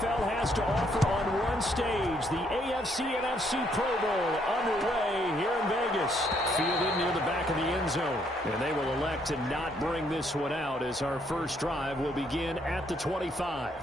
NFL has to offer on one stage. The AFC-NFC Pro Bowl underway here in Vegas. Fielded near the back of the end zone. And they will elect to not bring this one out as our first drive will begin at the 25.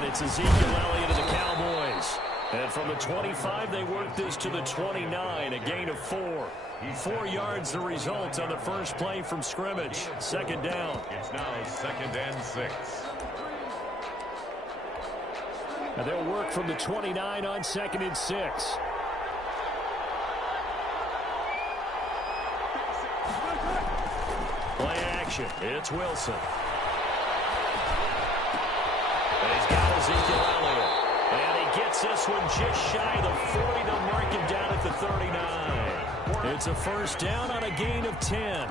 It's Ezekiel Elliott of the Cowboys. And from the 25, they work this to the 29, a gain of 4. 4 yards the result on the first play from scrimmage. Second down. It's now 2nd and 6. And they'll work from the 29 on 2nd and 6. Play action. It's Wilson. And he's got Ezekiel Elliott. And he gets this one just shy of the 40. They'll mark him down at the 39. It's a first down on a gain of 10.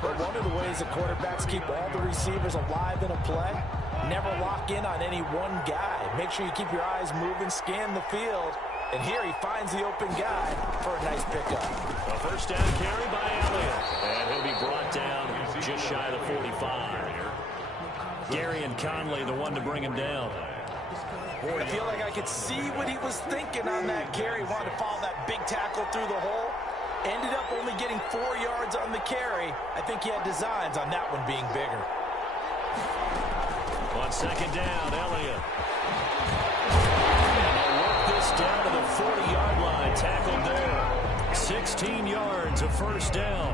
But one of the ways that quarterbacks keep all the receivers alive in a play, never lock in on any one guy. Make sure you keep your eyes moving, scan the field. And here he finds the open guy for a nice pickup. A first down carry by Elliott. And he'll be brought down just shy of the 45. Gary and Conley, the one to bring him down. I feel like I could see what he was thinking on that carry. Wanted to follow that big tackle through the hole. Ended up only getting 4 yards on the carry. I think he had designs on that one being bigger. On second down, Elliott. And they'll work this down to the 40-yard line. Tackled there. 16 yards, a first down.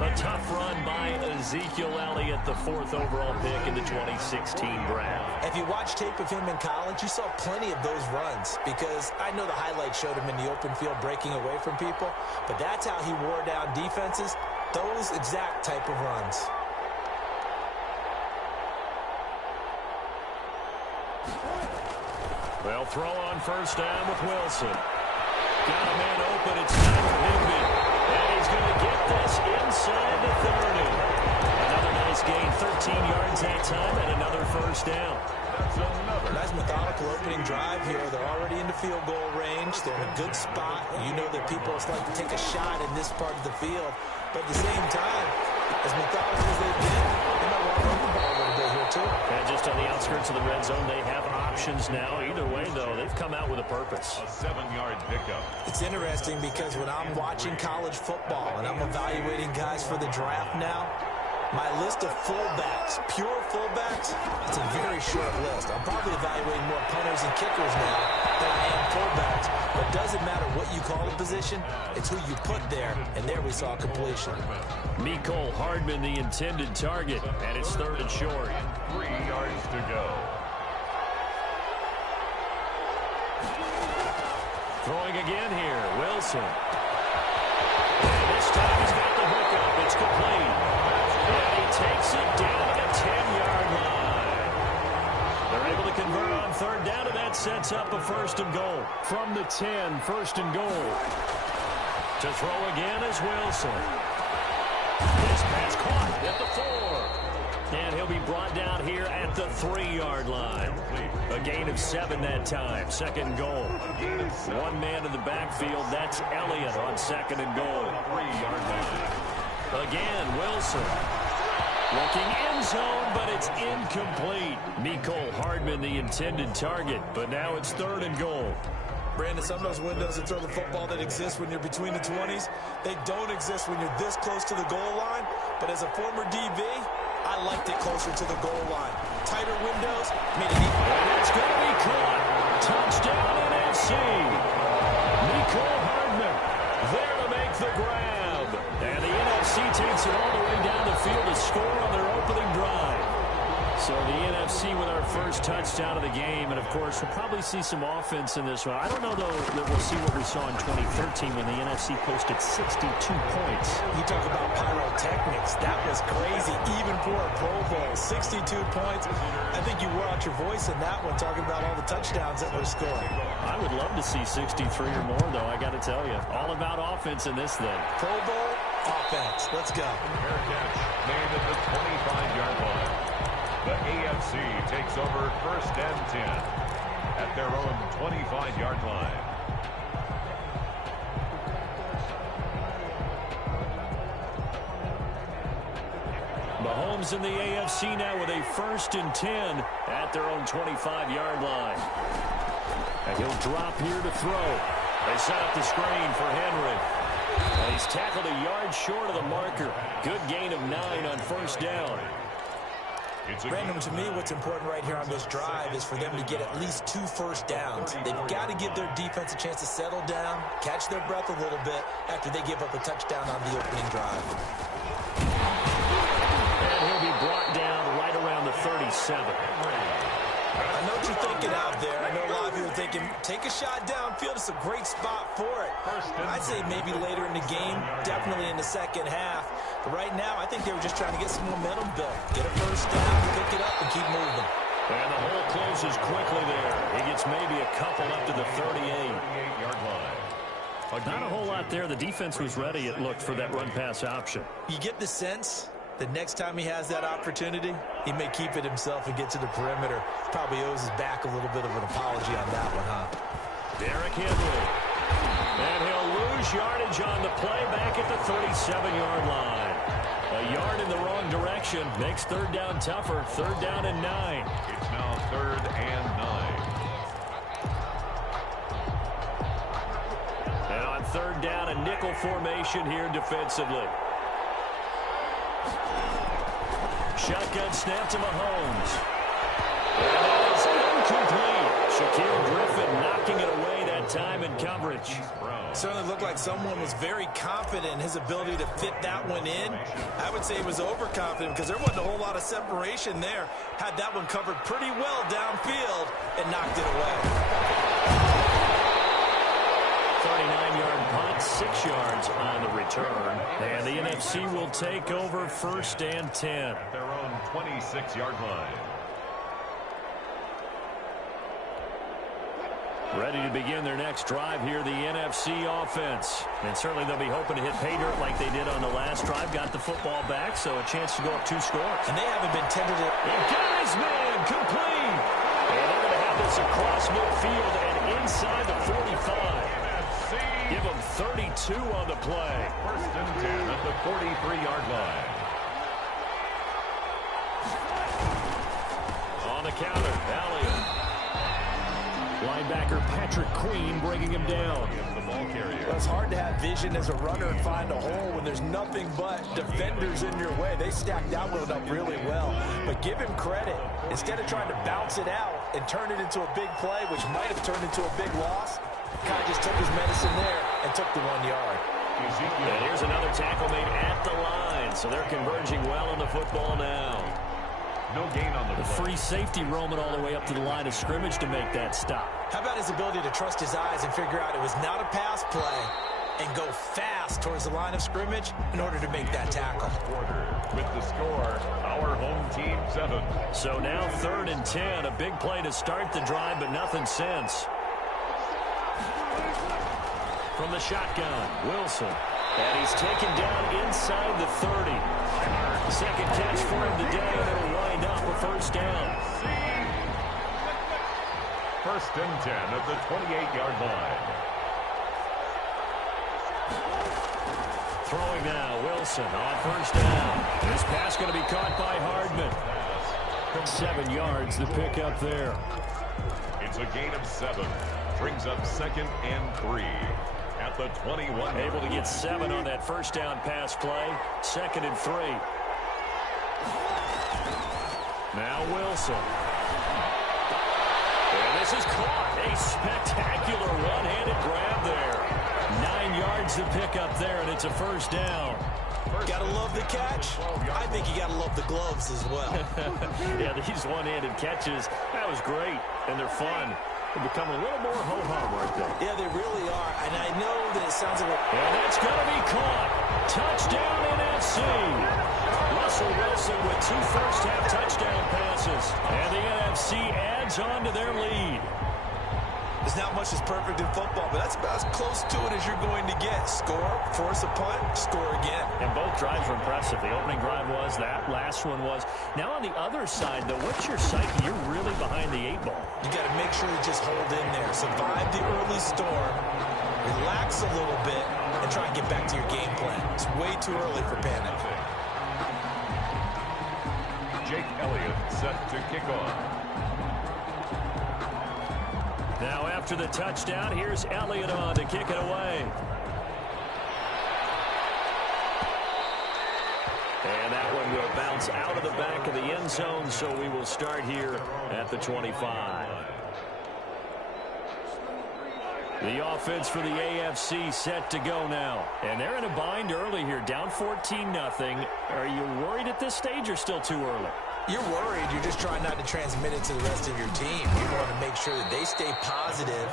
A tough run by Ezekiel Elliott, the 4th overall pick in the 2016 draft. If you watch tape of him in college, you saw plenty of those runs because I know the highlights showed him in the open field breaking away from people, but that's how he wore down defenses, those exact type of runs. They'll throw on first down with Wilson. Got a man open. It's Tyler Higbee. And he's going to get this inside the 30. Another nice gain, 13 yards that time, and another first down. That's another nice methodical opening drive here. They're already in the field goal range. They're in a good spot. You know that people like to take a shot in this part of the field. But at the same time, as methodical as they've been, they might want to run the ball a little bit here too. And just on the outskirts of the red zone, they have options now. Either way, though, they've come out with a purpose. A 7-yard pickup. It's interesting because when I'm watching college football and I'm evaluating guys for the draft now, my list of fullbacks, pure fullbacks, it's a very short list. I'm probably evaluating more punters and kickers now than I am fullbacks. But it doesn't matter what you call a position, it's who you put there. And there we saw completion. Mecole Hardman, the intended target, and it's 3rd and short. 3 yards to go. Throwing again here, Wilson. And this time he's got the hook up. It's complete. And he takes it down to the 10-yard line. They're able to convert on 3rd down, and that sets up a 1st and goal. From the 10, 1st and goal. To throw again is Wilson. This pass caught at the 4. And he'll be brought down here at the 3-yard line. A gain of 7 that time. 2nd and goal. One man in the backfield. That's Elliott on 2nd and goal. 3-yard line. Again, Wilson. Looking end zone, but it's incomplete. Mecole Hardman, the intended target, but now it's 3rd and goal. Brandon, some of those windows to throw the football that exist when you're between the 20s, they don't exist when you're this close to the goal line. But as a former DB, I liked it closer to the goal line. Tighter windows made it equal. And it's going to be caught. Touchdown NFC. Mecole Hardman there to make the grab. And the NFC takes it all the way down the field to score on their opening drive. So the NFC with our first touchdown of the game. And, of course, we'll probably see some offense in this one. I don't know, though, that we'll see what we saw in 2013 when the NFC posted 62 points. You talk about pyrotechnics. That was crazy, even for a Pro Bowl. 62 points. I think you wore out your voice in that one, talking about all the touchdowns that were scored. I would love to see 63 or more, though, I got to tell you. All about offense in this thing. Pro Bowl, offense. Let's go. Fair catch made at the 25. The AFC takes over 1st and 10 at their own 25-yard line. Mahomes in the AFC now with a 1st and 10 at their own 25-yard line. And he'll drop here to throw. They set up the screen for Henry. And he's tackled a yard short of the marker. Good gain of 9 on 1st down. Brandon, to me, what's important right here on this drive is for them to get at least 2 first downs. They've got to give their defense a chance to settle down, catch their breath a little bit after they give up a touchdown on the opening drive. And he'll be brought down right around the 37. I know what you're thinking out there. I know a lot of you are thinking, take a shot downfield. It's a great spot for it. I'd say maybe later in the game, definitely in the second half. But right now, I think they were just trying to get some momentum built. Get a first down, pick it up, and keep moving. And the hole closes quickly there. He gets maybe a couple up to the 38-yard line. Not a whole lot there. The defense was ready, it looked, for that run-pass option. You get the sense that next time he has that opportunity, he may keep it himself and get to the perimeter. Probably owes his back a little bit of an apology on that one, huh? Derrick Henry. And he'll lose yardage on the play back at the 37-yard line. A yard in the wrong direction makes 3rd down tougher. 3rd down and 9. It's now 3rd and 9. And on 3rd down, a nickel formation here defensively. Shotgun snap to Mahomes. And that is incomplete. Shaquille Griffin knocking it away that time in coverage. Certainly looked like someone was very confident in his ability to fit that one in. I would say he was overconfident because there wasn't a whole lot of separation there. Had that one covered pretty well downfield and knocked it away. 39-yard punt, 6 yards on the return. And the NFC will take over 1st and 10. At their own 26-yard line. Ready to begin their next drive here, the NFC offense. And certainly they'll be hoping to hit pay dirt like they did on the last drive. Got the football back, so a chance to go up 2 scores. And they haven't been tentative. He got his man complete. And they're going to have this across midfield and inside the 45. Give them 32 on the play. 1st and 10 at the 43-yard line. On the counter, Elliott. Linebacker Patrick Queen bringing him down. The ball carrier. Well, it's hard to have vision as a runner and find a hole when there's nothing but defenders in your way. They stacked that one up really well. But give him credit. Instead of trying to bounce it out and turn it into a big play, which might have turned into a big loss, kind of just took his medicine there and took the 1 yard. And here's another tackle made at the line. So they're converging well on the football now. No gain on the free safety roaming all the way up to the line of scrimmage to make that stop. How about his ability to trust his eyes and figure out it was not a pass play and go fast towards the line of scrimmage in order to make that tackle. With the score, our home team 7. So now 3rd and 10, a big play to start the drive, but nothing since. From the shotgun, Wilson. And he's taken down inside the 30. Second catch for him today, and it'll wind up a 1st down. 1st and 10 at the 28-yard line. Throwing now, Wilson on 1st down. This pass going to be caught by Hardman. 7 yards, the pickup there. It's a gain of 7. Brings up 2nd and 3. At the 21. Able to get 7 on that 1st down pass play. 2nd and 3. Now Wilson. And this is caught. A spectacular one-handed grab there. 9 yards to pick up there, and it's a 1st down. Gotta love the catch. I think you gotta love the gloves as well. Yeah, these one-handed catches, that was great, and they're fun. They become a little more ho-hum right there. Yeah, they really are, and I know that it sounds like and that's going to be caught. Touchdown NFC. Russell Wilson with 2 first-half touchdown passes, and the NFC adds on to their lead. There's not much that's perfect in football, but that's about as close to it as you're going to get. Score, force a punt, score again. And both drives were impressive. The opening drive was, that last one was. Now on the other side, though, what's your psyche? You're really behind the 8 ball. You got to make sure to just hold in there. Survive the early storm, relax a little bit, and try and get back to your game plan. It's way too early for panic. Jake Elliott set to kick off. Now after the touchdown, here's Elliott on to kick it away. And that one will bounce out of the back of the end zone, so we will start here at the 25. The offense for the AFC set to go now. And they're in a bind early here, down 14-0. Are you worried at this stage or still too early? You're worried. You're just trying not to transmit it to the rest of your team. You want to make sure that they stay positive.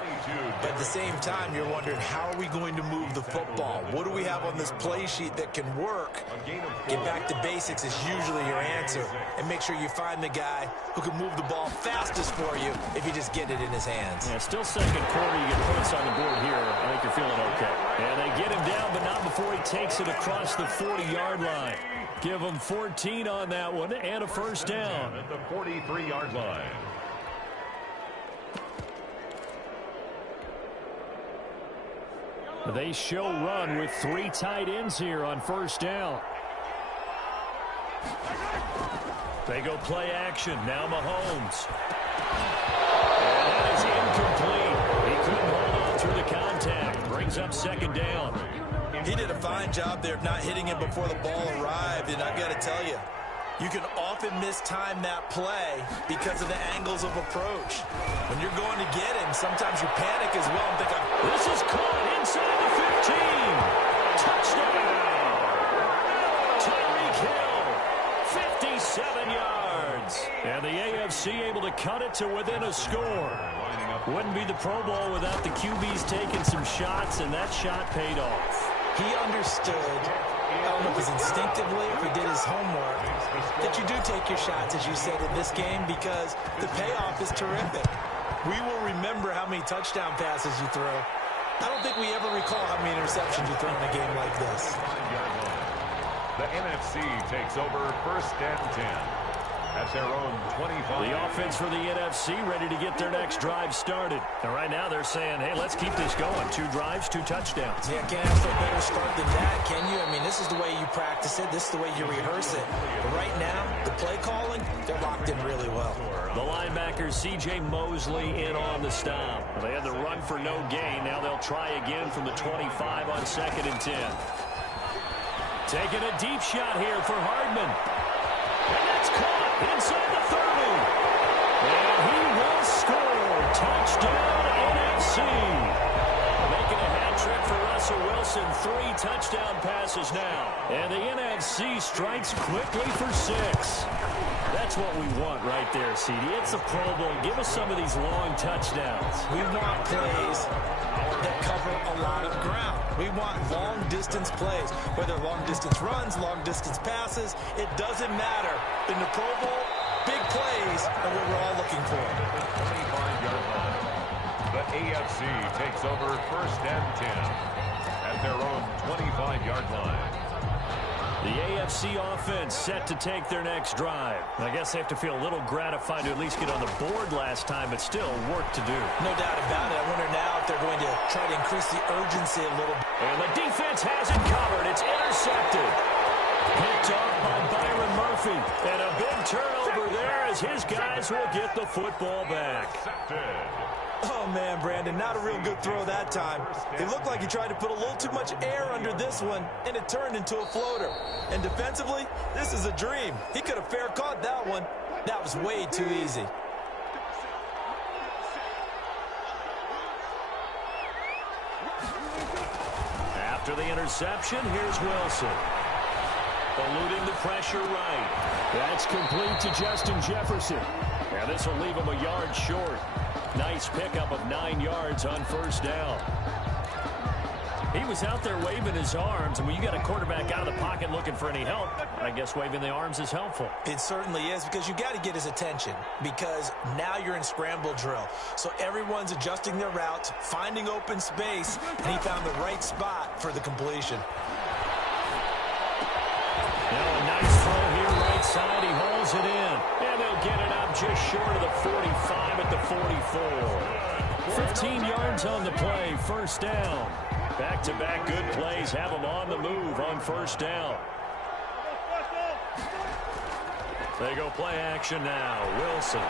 But at the same time, you're wondering, how are we going to move the football? What do we have on this play sheet that can work? Get back to basics is usually your answer. And make sure you find the guy who can move the ball fastest for you if you just get it in his hands. Yeah, still second quarter. You get points on the board here. I think you're feeling okay. And they get him down, but not before he takes it across the 40-yard line. Give him 14 on that one and a first down. At the 43-yard line. They show run with 3 tight ends here on first down. They go play action. Now Mahomes. And that is incomplete. He couldn't hold on through the contact. Brings up second down. He did a fine job there of not hitting it before the ball arrived, and I've got to tell you, you can often mistime that play because of the angles of approach. When you're going to get him, sometimes you panic as well and think, this is caught inside the 15. Touchdown! Tyreek Hill, 57 yards. And the AFC able to cut it to within a score. Wouldn't be the Pro Bowl without the QBs taking some shots, and that shot paid off. He understood, I don't know if it's instinctively, if he did his homework, that you do take your shots, as you said, in this game because the payoff is terrific. We will remember how many touchdown passes you throw. I don't think we ever recall how many interceptions you throw in a game like this. The NFC takes over first and 10. At their own 25. The offense for the NFC ready to get their next drive started. And right now they're saying, hey, let's keep this going. 2 drives, 2 touchdowns. Yeah, can't ask for a better start than that, can you? I mean, this is the way you practice it. This is the way you rehearse it. But right now, the play calling, they're locked in really well. The linebacker, C.J. Mosley, in on the stop. They had the run for no gain. Now they'll try again from the 25 on 2nd and 10. Taking a deep shot here for Hardman. And that's caught inside the 30. And he will score. Touchdown, NFC. Making a hat trick for Russell Wilson. 3 touchdown passes now. And the NFC strikes quickly for 6. That's what we want right there, CD. It's a Pro Bowl. Give us some of these long touchdowns. We want plays that cover a lot of ground. We want long-distance plays, whether long-distance runs, long-distance passes. It doesn't matter. In the Pro Bowl, big plays are what we're all looking for. 25-yard line. The AFC takes over first and 10 at their own 25-yard line. The AFC offense set to take their next drive. I guess they have to feel a little gratified to at least get on the board last time, but still work to do. No doubt about it. I wonder now if they're going to try to increase the urgency a little bit. And the defense has it covered. It's intercepted. Picked off by Byron Murphy. And a big turnover there as his guys will get the football back. Oh, man, Brandon, not a real good throw that time. It looked like he tried to put a little too much air under this one, and it turned into a floater. And defensively, this is a dream. He could have fair caught that one. That was way too easy. After the interception, here's Wilson. Eluding the pressure right. That's complete to Justin Jefferson. And this will leave him a yard short. Nice pickup of 9 yards on first down. He was out there waving his arms, and when you got a quarterback out of the pocket looking for any help, I guess waving the arms is helpful. It certainly is, because you got to get his attention, because now you're in scramble drill. So everyone's adjusting their routes, finding open space, and he found the right spot for the completion. Now a nice throw here right side. He hauls it in, and they'll get it up just short of the 45 at the 44. 15 yards on the play, first down. Back-to-back good plays have them on the move on first down. They go play action now. Wilson.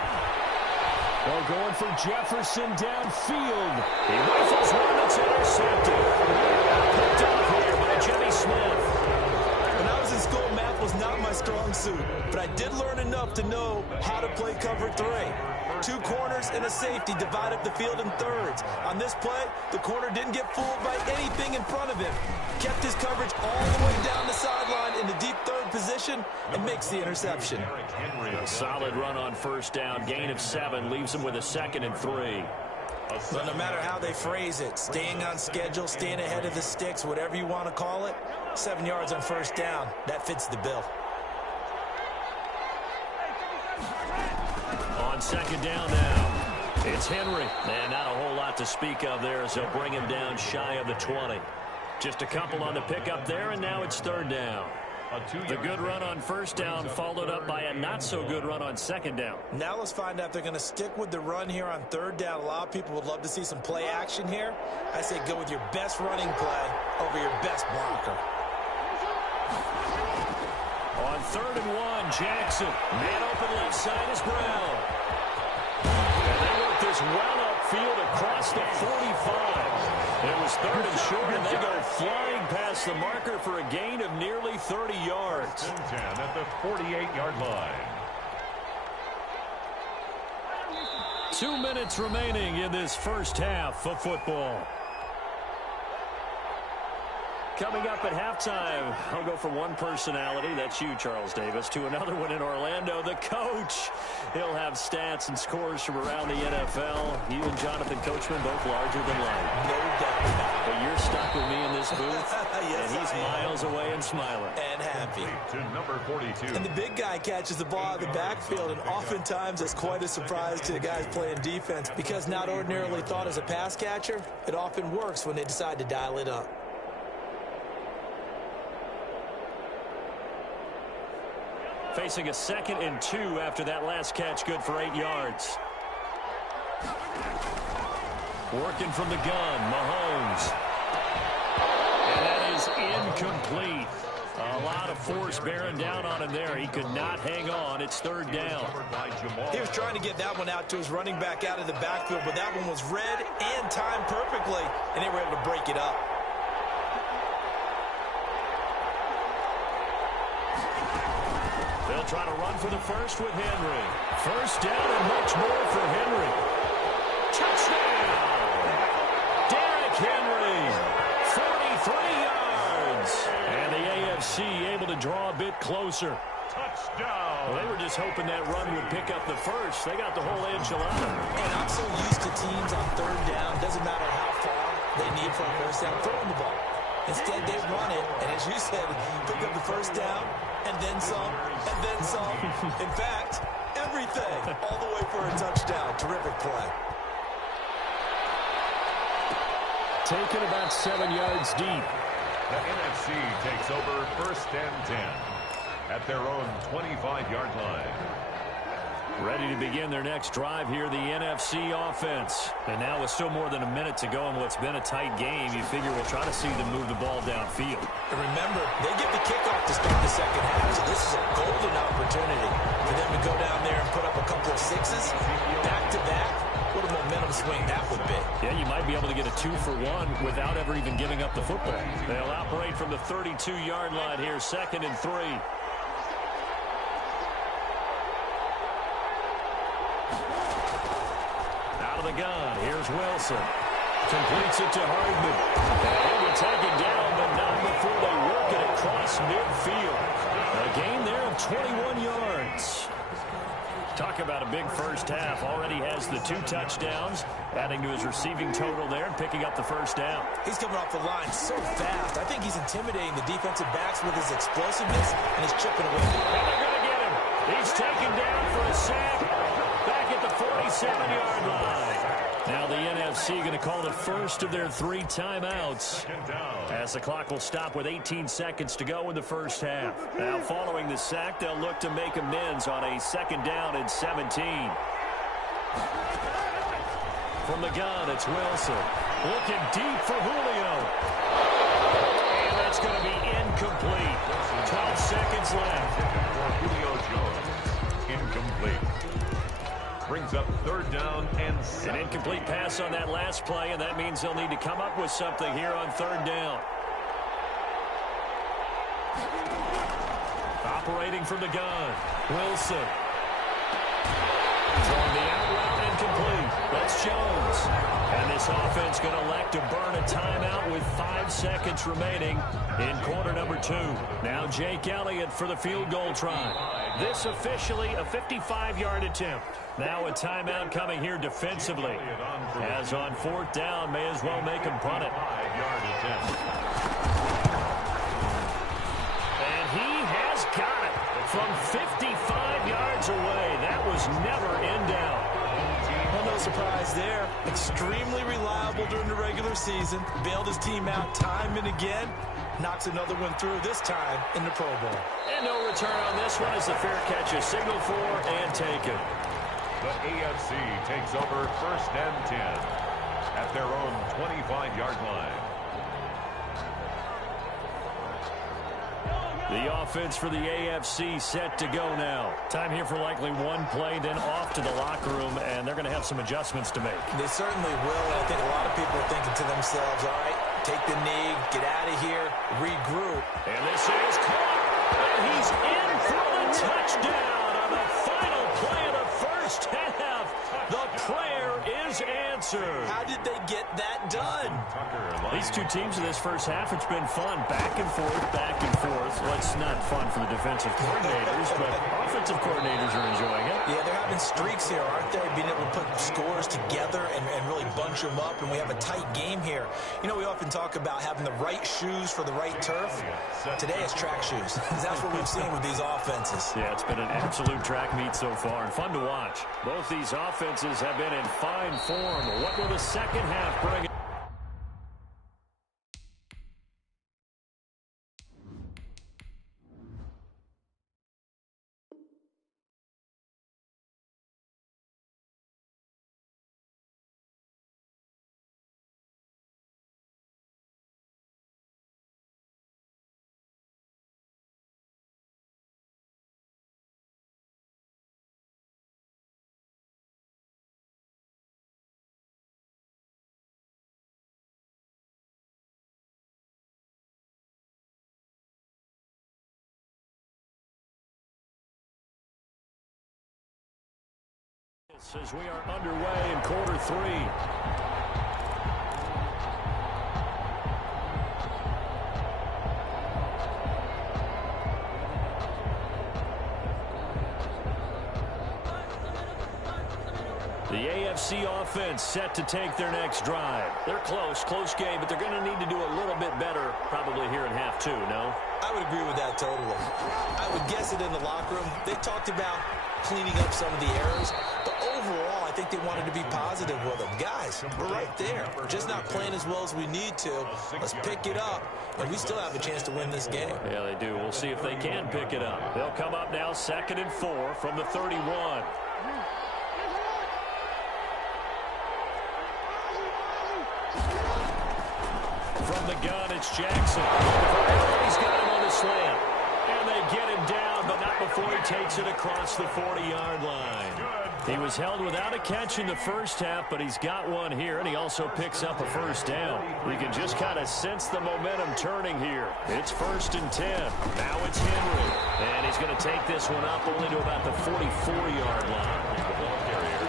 Well, going for Jefferson downfield. He rifles one that's intercepted. Picked up here by Jimmy Smith. When I was in school, math was not my strong suit, but I did learn enough to know how to play cover 3. 2 corners and a safety divide up the field in thirds. On this play, the corner didn't get fooled by anything in front of him. Kept his coverage all the way down the sideline in the deep third position and makes the interception. A solid run on first down. Gain of 7 leaves him with a 2nd and 3. But no matter how they phrase it, staying on schedule, staying ahead of the sticks, whatever you want to call it, 7 yards on first down, that fits the bill. On second down now, it's Henry. And not a whole lot to speak of there as they'll bring him down shy of the 20. Just a couple on the pickup there, and now it's third down. The good run on first down followed up by a not-so-good run on second down. Now let's find out if they're going to stick with the run here on third down. A lot of people would love to see some play action here. I say go with your best running play over your best blocker. On 3rd and 1, Jackson. Man open left side is Brown. And they work this well upfield across the 45. It was 3rd and short, and they go flying past the marker for a gain of nearly 30 yards. 10 at the 48-yard line. 2 minutes remaining in this first half of football. Coming up at halftime, I'll go from one personality, that's you, Charles Davis, to another one in Orlando, the coach. He'll have stats and scores from around the NFL. You and Jonathan Coachman both larger than life. No doubt about it. But you're stuck with me in this booth, Yes, and he's miles away and smiling. And happy. To number 42. And the big guy catches the ball out of the backfield, and oftentimes it's quite a surprise to the guys playing defense, because not ordinarily thought as a pass catcher, it often works when they decide to dial it up. Facing a 2nd and 2 after that last catch, good for 8 yards. Working from the gun, Mahomes. And that is incomplete. A lot of force bearing down on him there. He could not hang on. It's 3rd down. He was trying to get that one out to his running back out of the backfield, but that one was read and timed perfectly, and they were able to break it up. They'll try to run for the first with Henry. First down and much more for Henry. Touchdown! Derrick Henry, 43 yards. And the AFC able to draw a bit closer. Touchdown! Well, they were just hoping that run would pick up the first. They got the whole enchilada. And I'm so used to teams on third down, doesn't matter how far they need for a first down, throwing the ball. Instead, they run it, and as you said, pick up the first down, and then some, and then some. In fact, everything, all the way for a touchdown. Terrific play. Taken about 7 yards deep. The NFC takes over 1st and 10 at their own 25-yard line. Ready to begin their next drive here, the NFC offense. And now with still more than a minute to go in what's been a tight game, you figure we'll try to see them move the ball downfield. And remember, they get the kickoff to start the second half, so this is a golden opportunity for them to go down there and put up a couple of sixes back-to-back. What a momentum swing that would be. Yeah, you might be able to get a 2-for-1 without ever even giving up the football. They'll operate from the 32-yard line here, 2nd and 3. Out of the gun, here's Wilson. Completes it to Hardman. And he'll be taken down, but not before they work it across midfield. A gain there of 21 yards. Talk about a big first half. Already has the 2 touchdowns, adding to his receiving total there and picking up the first down. He's coming off the line so fast. I think he's intimidating the defensive backs with his explosiveness and his chipping away. And they're going to get him. He's taken down for a sack back at the 47-yard line. Now the NFC going to call the first of their 3 timeouts as the clock will stop with 18 seconds to go in the first half. Now following the sack, they'll look to make amends on a 2nd down and 17. From the gun, it's Wilson. Looking deep for Julio. And that's going to be incomplete. 12 seconds left. Julio Jones, incomplete. Brings up 3rd down and 7. An incomplete pass on that last play, and that means they'll need to come up with something here on 3rd down. Operating from the gun, Wilson. Throwing the out route, incomplete. That's Jones. And this offense going to elect to burn a timeout with 5 seconds remaining in quarter number 2. Now Jake Elliott for the field goal try. This officially a 55-yard attempt. Now a timeout coming here defensively. As on 4th down, may as well make him punt it. 5-yard attempt. And he has got it from 55 yards away. That was never in doubt. Well, no surprise there. Extremely reliable during the regular season. Bailed his team out time and again. Knocks another one through, this time in the Pro Bowl. And no return on this one as the fair catch is signaled for and taken. The AFC takes over 1st and 10 at their own 25-yard line. The offense for the AFC set to go now. Time here for likely 1 play, then off to the locker room, and they're going to have some adjustments to make. They certainly will. I think a lot of people are thinking to themselves, all right, take the knee, get out of here, regroup. And this is caught, and he's in for the touchdown on the final play of the first half. The prayer is answered. How did they get that done? These 2 teams in this first half, it's been fun. Back and forth, back and forth. Well, it's not fun for the defensive coordinators, but offensive coordinators are enjoying it. Yeah, they're having streaks here, aren't they? Being able to put scores together and really bunch them up, and we have a tight game here. You know, we often talk about having the right shoes for the right turf. Today it's track shoes. That's what we've seen with these offenses. Yeah, it's been an absolute track meet so far, and fun to watch. Both these offenses have been in fine form. What will the second half bring? As we are underway in quarter 3. The AFC offense set to take their next drive. They're close game, but they're going to need to do a little bit better probably here in half 2, no? I would agree with that totally. I would guess it in the locker room. They talked about cleaning up some of the errors, but overall, I think they wanted to be positive with them. Guys, we're right there. We're just not playing as well as we need to. Let's pick it up, and we still have a chance to win this game. Yeah, they do. We'll see if they can pick it up. They'll come up now 2nd and 4 from the 31. From the gun, it's Jackson. He's got him on the slant. And they get him down, but not before he takes it across the 40-yard line. He was held without a catch in the first half, but he's got one here, and he also picks up a first down. You can just kind of sense the momentum turning here. It's 1st and 10. Now it's Henry. And he's going to take this one up only to about the 44-yard line.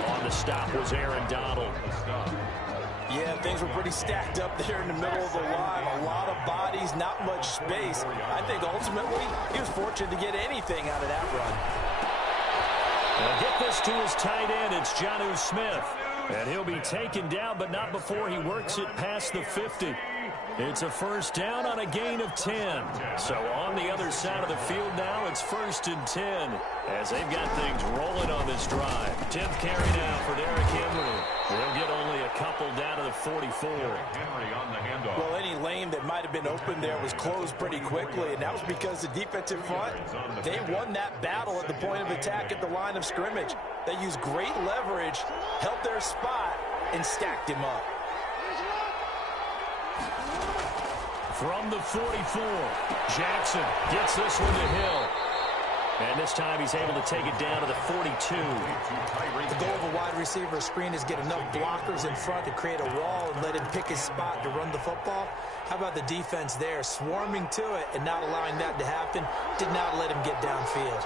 On the stop was Aaron Donald. Yeah, things were pretty stacked up there in the middle of the line. A lot of bodies, not much space. I think ultimately he was fortunate to get anything out of that run. They'll get this to his tight end. It's Jonnu Smith. And he'll be taken down, but not before he works it past the 50. It's a first down on a gain of 10. So on the other side of the field now, it's 1st and 10 as they've got things rolling on this drive. 10th carry now for Derrick Henry. They'll get only a couple down to the 44. Henry on the handoff. Well, any lane that might have been open there was closed pretty quickly, and that was because the defensive front, they won that battle at the point of attack at the line of scrimmage. They used great leverage, held their spot, and stacked him up. From the 44, Jackson gets this one to Hill. And this time he's able to take it down to the 42. The goal of a wide receiver screen is get enough blockers in front to create a wall and let him pick his spot to run the football. How about the defense there, swarming to it and not allowing that to happen? Did not let him get downfield.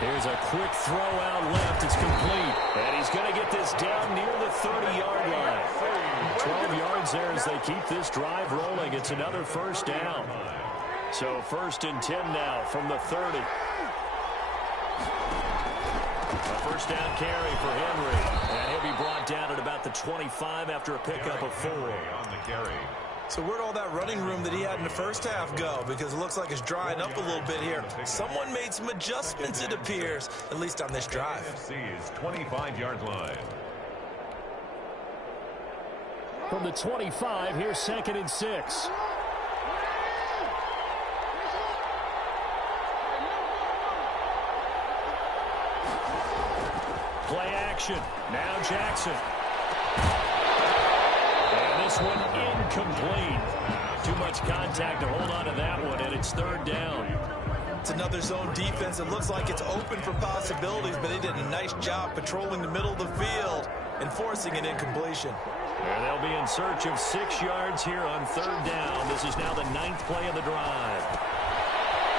Here's a quick throw out left. It's complete. And he's going to get this down near the 30-yard line. 12 yards there as they keep this drive rolling. It's another first down. So 1st and 10 now from the 30. A first down carry for Henry. And he'll be brought down at about the 25 after a pickup of 4. On the carry. So where'd all that running room that he had in the first half go? Because it looks like it's drying up a little bit here. Someone made some adjustments, it appears, at least on this drive. AFC's 25-yard line. From the 25, here's 2nd and 6. Play action. Now Jackson. And this one incomplete. Too much contact to hold on to that one, and it's 3rd down. It's another zone defense. It looks like it's open for possibilities, but they did a nice job patrolling the middle of the field and forcing an incompletion. And they'll be in search of 6 yards here on 3rd down. This is now the 9th play of the drive.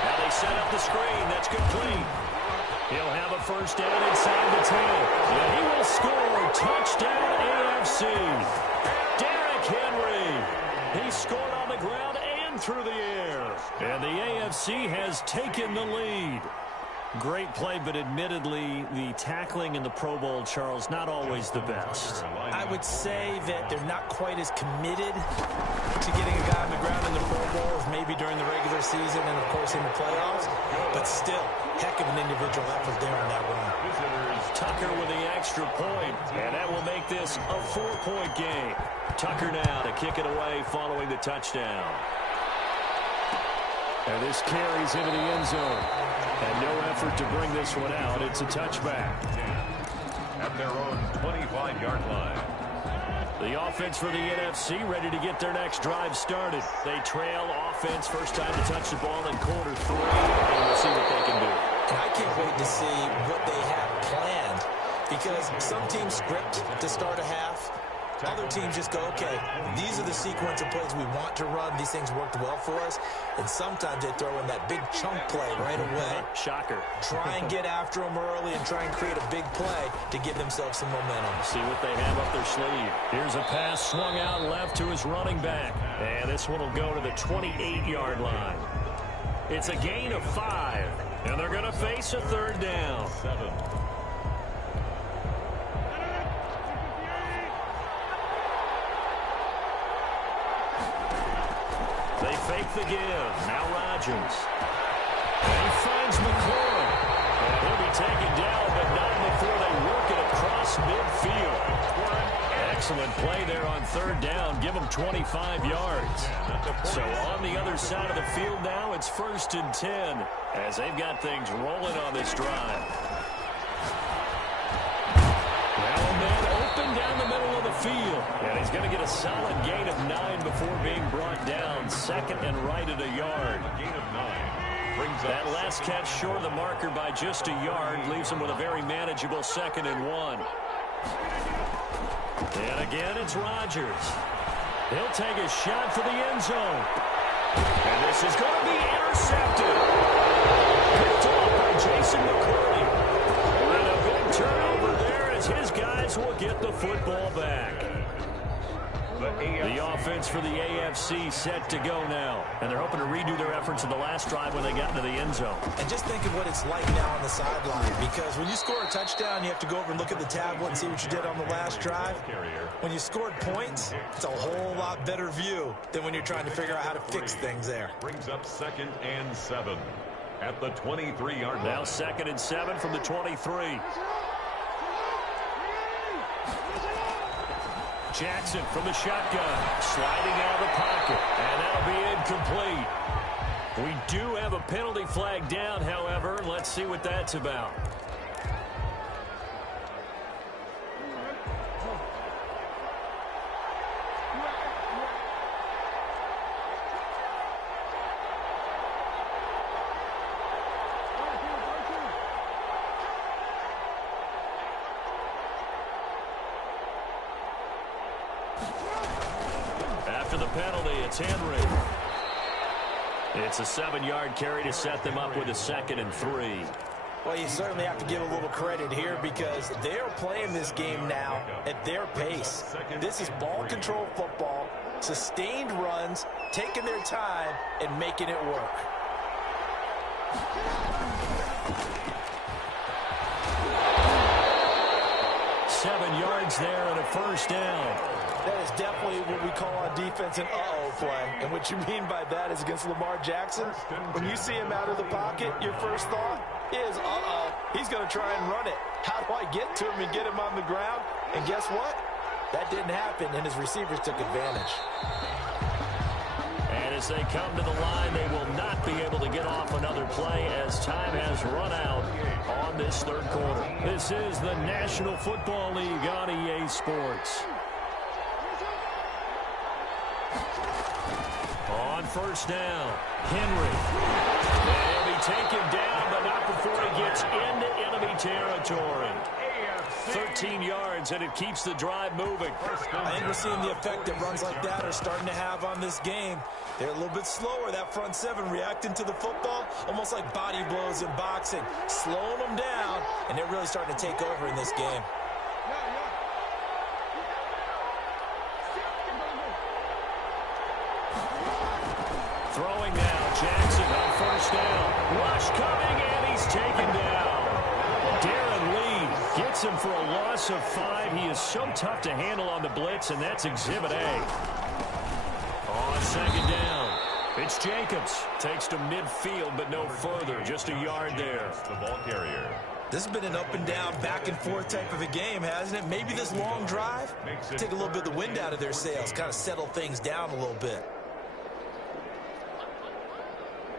Now they set up the screen. That's complete. He'll have a first down inside the 10. And he will score. Touchdown AFC. Derrick Henry. He scored on the ground and through the air. And the AFC has taken the lead. Great play, but admittedly, the tackling in the Pro Bowl, Charles, not always the best. I would say that they're not quite as committed to getting a guy on the ground in the Pro Bowl as maybe during the regular season and, of course, in the playoffs. But still, heck of an individual effort there on that run. Tucker with the extra point, and that will make this a 4-point game. Tucker now to kick it away following the touchdown. And this carries into the end zone. And no effort to bring this one out. It's a touchback. At their own 25-yard line. The offense for the NFC ready to get their next drive started. They trail offense, first time to touch the ball in quarter 3. And we'll see what they can do. And I can't wait to see what they have planned. Because some teams script to start a half. Other teams just go, okay, these are the sequence of plays we want to run. These things worked well for us. And sometimes they throw in that big chunk play right away. Shocker. Try and get after them early and try and create a big play to give themselves some momentum. See what they have up their sleeve. Here's a pass swung out left to his running back. And this one will go to the 28-yard line. It's a gain of 5. And they're going to face a 3rd down. 7. They fake the give. Now Rodgers. And he finds McCoy. And he'll be taken down, but not before they work it across midfield. Excellent play there on 3rd down. Give them 25 yards. So on the other side of the field now, it's 1st and 10 as they've got things rolling on this drive. Now a man open down the middle of the field. And he's going to get a solid gain of 9 before being brought down. 2nd and right at a yard. Gain of 9. Brings That last catch short of the marker by just a yard leaves him with a very manageable 2nd and 1. And again, it's Rodgers. He'll take a shot for the end zone. And this is going to be intercepted. Picked off by Jason McCourty. And a big turnover there as his guys will get the football back. The The offense for the AFC set to go now. And they're hoping to redo their efforts in the last drive when they got into the end zone. And just think of what it's like now on the sideline, because when you score a touchdown, you have to go over and look at the tablet and see what you did on the last drive. When you scored points, it's a whole lot better view than when you're trying to figure out how to fix things there. Brings up 2nd and 7 at the 23-yard line. Now 2nd and 7 from the 23. Jackson from the shotgun, sliding out of the pocket, and that'll be incomplete. We do have a penalty flag down, however. Let's see what that's about. After the penalty, it's Henry. It's a 7-yard carry to set them up with a 2nd and 3. Well, you certainly have to give a little credit here because they're playing this game now at their pace. This is ball control football, sustained runs, taking their time, and making it work. Seven yards there and a first down. That is definitely what we call on defense an uh-oh play. And what you mean by that is against Lamar Jackson, when you see him out of the pocket, your first thought is, uh-oh, he's going to try and run it. How do I get to him and get him on the ground? And guess what? That didn't happen, and his receivers took advantage. And as they come to the line, they will not be able to get off another play as time has run out on this third quarter. This is the National Football League on EA Sports. On first down, Henry. And he'll be taken down, but not before he gets into enemy territory. 13 yards, and it keeps the drive moving. I think we're seeing the effect that runs like that are starting to have on this game. They're a little bit slower, that front seven, reacting to the football, almost like body blows in boxing, slowing them down, and they're really starting to take over in this game. Throwing now, Jackson on first down. Rush coming, and he's taken down. Darren Lee gets him for a loss of 5. He is so tough to handle on the blitz, and that's Exhibit A. On second down, it's Jacobs. Takes to midfield, but no further. Just a yard there. The ball carrier. This has been an up and down, back and forth type of a game, hasn't it? Maybe this long drive, take a little bit of the wind out of their sails, kind of settle things down a little bit.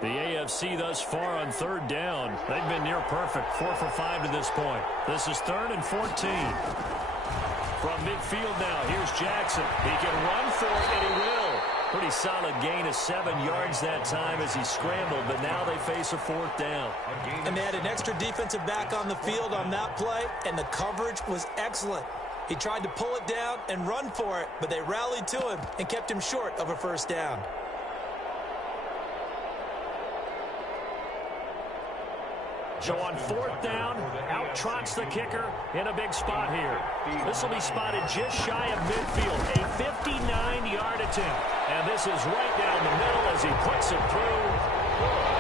The AFC thus far on third down. They've been near perfect, 4 for 5 to this point. This is 3rd and 14. From midfield now, here's Jackson. He can run for it, and he will. Pretty solid gain of 7 yards that time as he scrambled, but now they face a 4th down. And they had an extra defensive back on the field on that play, and the coverage was excellent. He tried to pull it down and run for it, but they rallied to him and kept him short of a first down. So on 4th down, out trots the kicker in a big spot here. This will be spotted just shy of midfield, a 59-yard attempt. And this is right down the middle as he puts it through.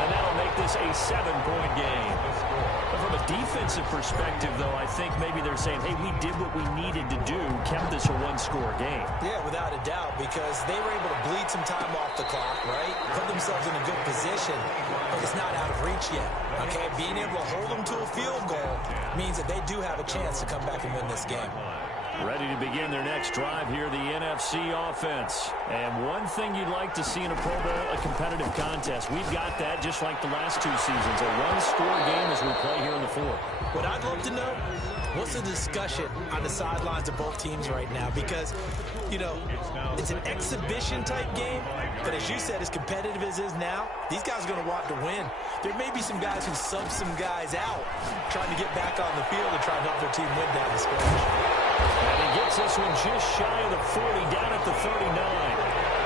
And that'll make this a 7-point game. But from a defensive perspective, though, I think maybe they're saying, hey, we did what we needed to do, kept this a one-score game. Yeah, without a doubt, because they were able to bleed some time off the clock, right? Put themselves in a good position, but it's not out of reach yet. Okay, being able to hold them to a field goal means that they do have a chance to come back and win this game. Ready to begin their next drive here, the NFC offense. And one thing you'd like to see in a Pro Bowl, a competitive contest. We've got that just like the last 2 seasons, a one-score game as we play here in the 4th. What I'd love to know, what's the discussion on the sidelines of both teams right now? Because, you know, it's an exhibition-type game, but as you said, as competitive as it is now, these guys are going to want to win. There may be some guys who sub some guys out, trying to get back on the field and try and help their team win down the stretch. And he gets this one just shy of the 40, down at the 39.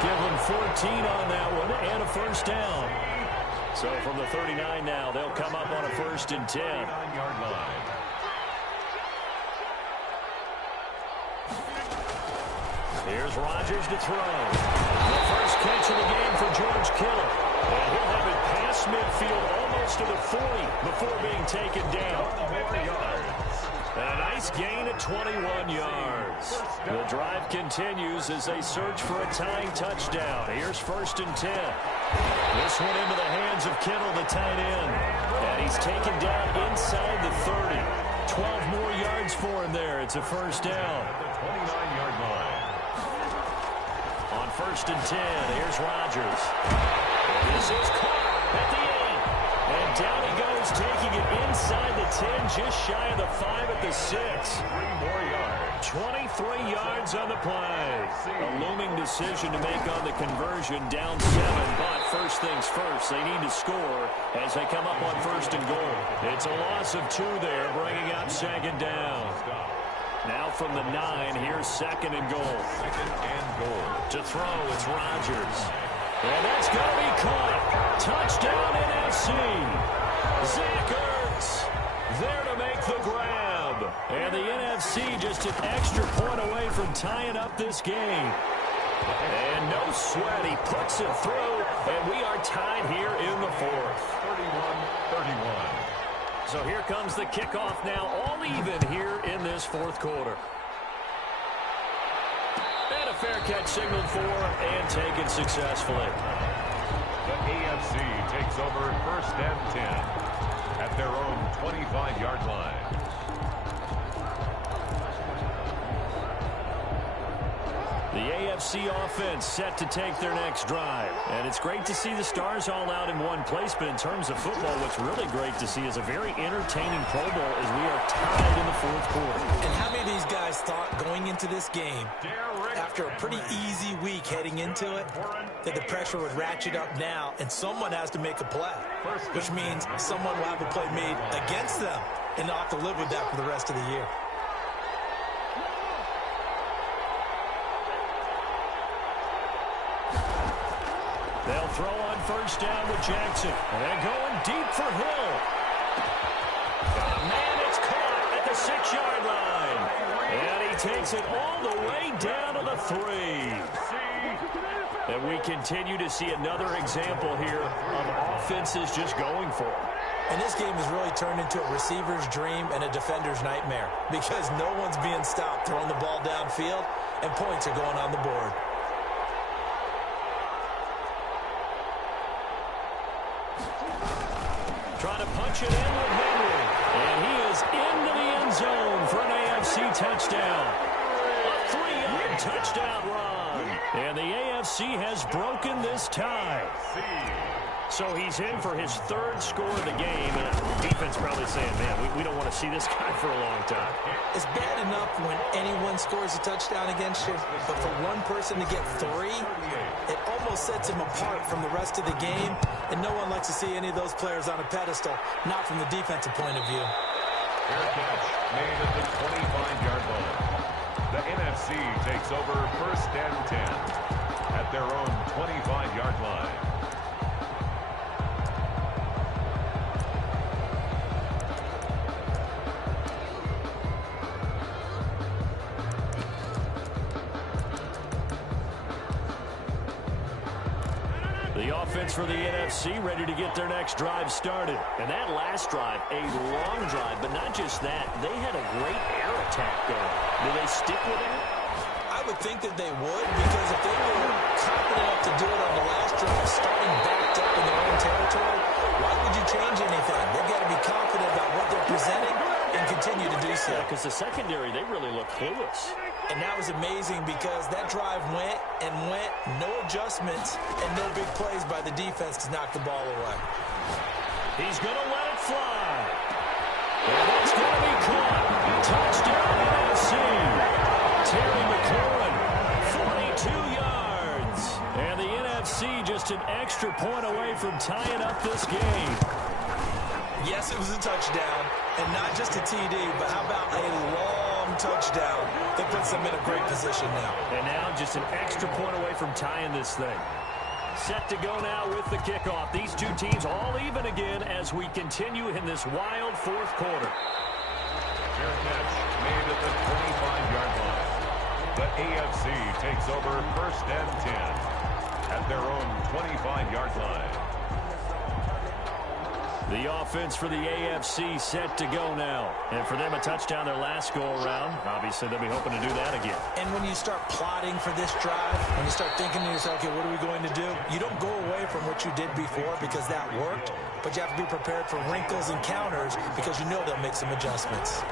Give him 14 on that one and a first down. So from the 39 now, they'll come up on a 1st and 10. 9-yard line. Here's Rodgers to throw. The first catch of the game for George Kittle. And he'll have it past midfield almost to the 40 before being taken down. 4 yards. And a nice gain at 21 yards. The drive continues as they search for a tying touchdown. Here's 1st and 10. This one into the hands of Kittle, the tight end. And he's taken down inside the 30. 12 more yards for him there. It's a first down. At the 29-yard line. On 1st and 10, here's Rodgers. This is caught at the 8. And down he goes, taking it inside the 10, just shy of the 5 at the 6. 3 more yards. 23 yards on the play. A looming decision to make on the conversion, down 7. But first things first, they need to score as they come up on 1st and goal. It's a loss of 2 there, bringing up 2nd down. Now from the 9, here's 2nd and goal. 2nd and goal. To throw, it's Rodgers. And that's going to be caught. Touchdown NFC. Zach Ertz there to make the grab. And the NFC just an extra point away from tying up this game. And no sweat. He puts it through, and we are tied here in the 4th. 31-31. So here comes the kickoff now, all even here in this 4th quarter. And a fair catch signaled for and taken successfully. The AFC takes over 1st and 10 at their own 25-yard line. The AFC offense set to take their next drive. And it's great to see the stars all out in one place, but in terms of football, what's really great to see is a very entertaining Pro Bowl as we are tied in the 4th quarter. And how many of these guys thought going into this game, after a pretty easy week heading into it, that the pressure would ratchet up now and someone has to make a play, which means someone will have a play made against them and they'll have to live with that for the rest of the year. They'll throw on 1st down with Jackson. And going deep for Hill. Oh, man, it's caught at the 6-yard line. And he takes it all the way down to the 3. And we continue to see another example here of offenses just going for it. And this game has really turned into a receiver's dream and a defender's nightmare because no one's being stopped throwing the ball downfield and points are going on the board. Trying to punch it in with Henry. And he is into the end zone for an AFC touchdown. A 3-yard touchdown run. And the AFC has broken this tie. So he's in for his 3rd score of the game. And the defense probably saying, man, we don't want to see this guy for a long time. It's bad enough when anyone scores a touchdown against you, but for one person to get 3, it almost sets him apart from the rest of the game, and no one likes to see any of those players on a pedestal, not from the defensive point of view. Fair catch made at the 25-yard line. The NFC takes over 1st and 10 at their own 25-yard line. The offense for the NFC ready to get their next drive started. And that last drive, a long drive, but not just that. They had a great air attack going. Do they stick with it? I would think that they would, because if they were confident enough to do it on the last drive, starting backed up in their own territory, why would you change anything? They've got to be confident about what they're presenting and continue to do so. Yeah, because the secondary, they really look clueless. And that was amazing because that drive went and went, no adjustments and no big plays by the defense to knock the ball away. He's going to let it fly. And it's going to be caught. Touchdown NFC. Terry McLaurin, 42 yards. And the NFC just an extra point away from tying up this game. Yes, it was a touchdown, and not just a TD, but how about a long touchdown that puts them in a great position now. And now just an extra point away from tying this thing. Set to go now with the kickoff. These two teams all even again as we continue in this wild 4th quarter. Fair catch made at the 25-yard line. The AFC takes over 1st and 10 at their own 25-yard line. The offense for the AFC set to go now. And for them, a touchdown their last go-around. Obviously, they'll be hoping to do that again. And when you start plotting for this drive, when you start thinking to yourself, okay, what are we going to do? You don't go away from what you did before because that worked, but you have to be prepared for wrinkles and counters because you know they'll make some adjustments.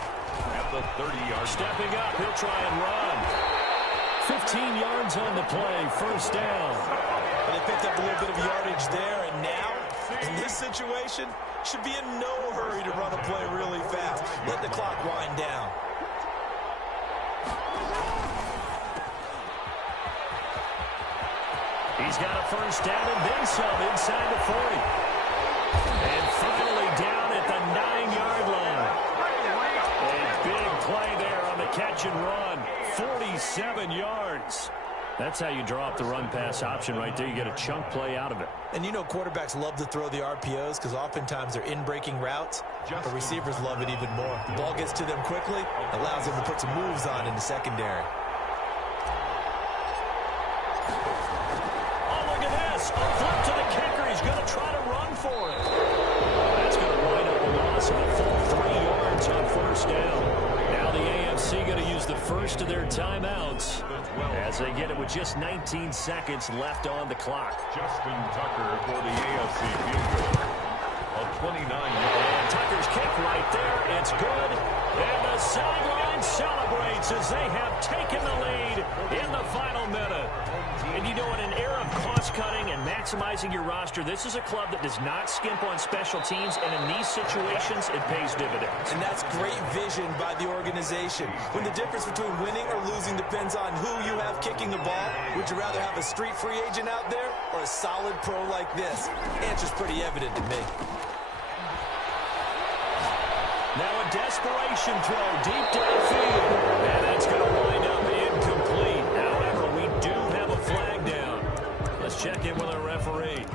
At the 30-yard line. Stepping up, he'll try and run. 15 yards on the play, 1st down. But they picked up a little bit of yardage there, and now, in this situation, should be in no hurry to run a play really fast. Let the clock wind down. He's got a 1st down and then some inside the 40. And finally down at the 9-yard line. A big play there on the catch and run. 47 yards. That's how you draw up the run-pass option right there. You get a chunk play out of it. And you know quarterbacks love to throw the RPOs because oftentimes they're in-breaking routes. But receivers love it even more. The ball gets to them quickly, allows them to put some moves on in the secondary. Oh, look at this. A flip to the kicker. He's going to try to run for it. That's going to wind up a loss of a full 3 yards on 1st down. Now the AFC going to use the first of their timeouts as they get it with just 19 seconds left on the clock. Justin Tucker for the AFC field goal. A 29-yard. And Tucker's kick right there. It's good. And the sideline celebrates as they have taken the lead in the final minute. And you know, in an era of cost-cutting and maximizing your roster, this is a club that does not skimp on special teams, and in these situations, it pays dividends. And that's great vision by the organization. When the difference between winning or losing depends on who you have kicking the ball, would you rather have a street free agent out there or a solid pro like this? The answer's pretty evident to me. Now a desperation throw deep downfield. And that's going to wind up incomplete. However, we do have a flag down. Let's check in with our referee.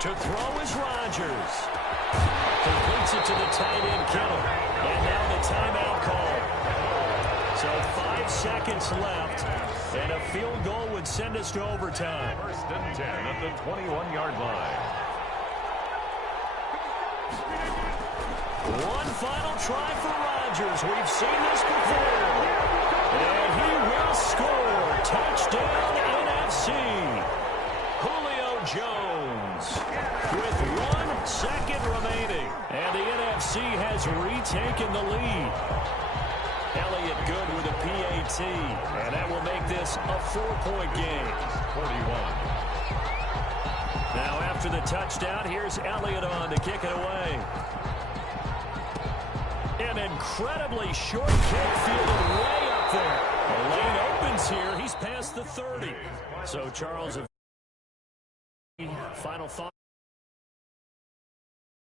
To throw is Rodgers. Completes it to the tight end, Kittle. And now the timeout call. So 5 seconds left, and a field goal would send us to overtime. 1st and 10 at the 21-yard line. One final try for Rodgers. We've seen this before. And he will score. Touchdown, NFC. Julio Jones with 1 second remaining. And the NFC has retaken the lead. Elliott good with a PAT, and that will make this a 4-point game. 41. Now after the touchdown, here's Elliott on to kick it away. An incredibly short kick fielded way up there. The lane opens here. He's past the 30. So Charles, final thought.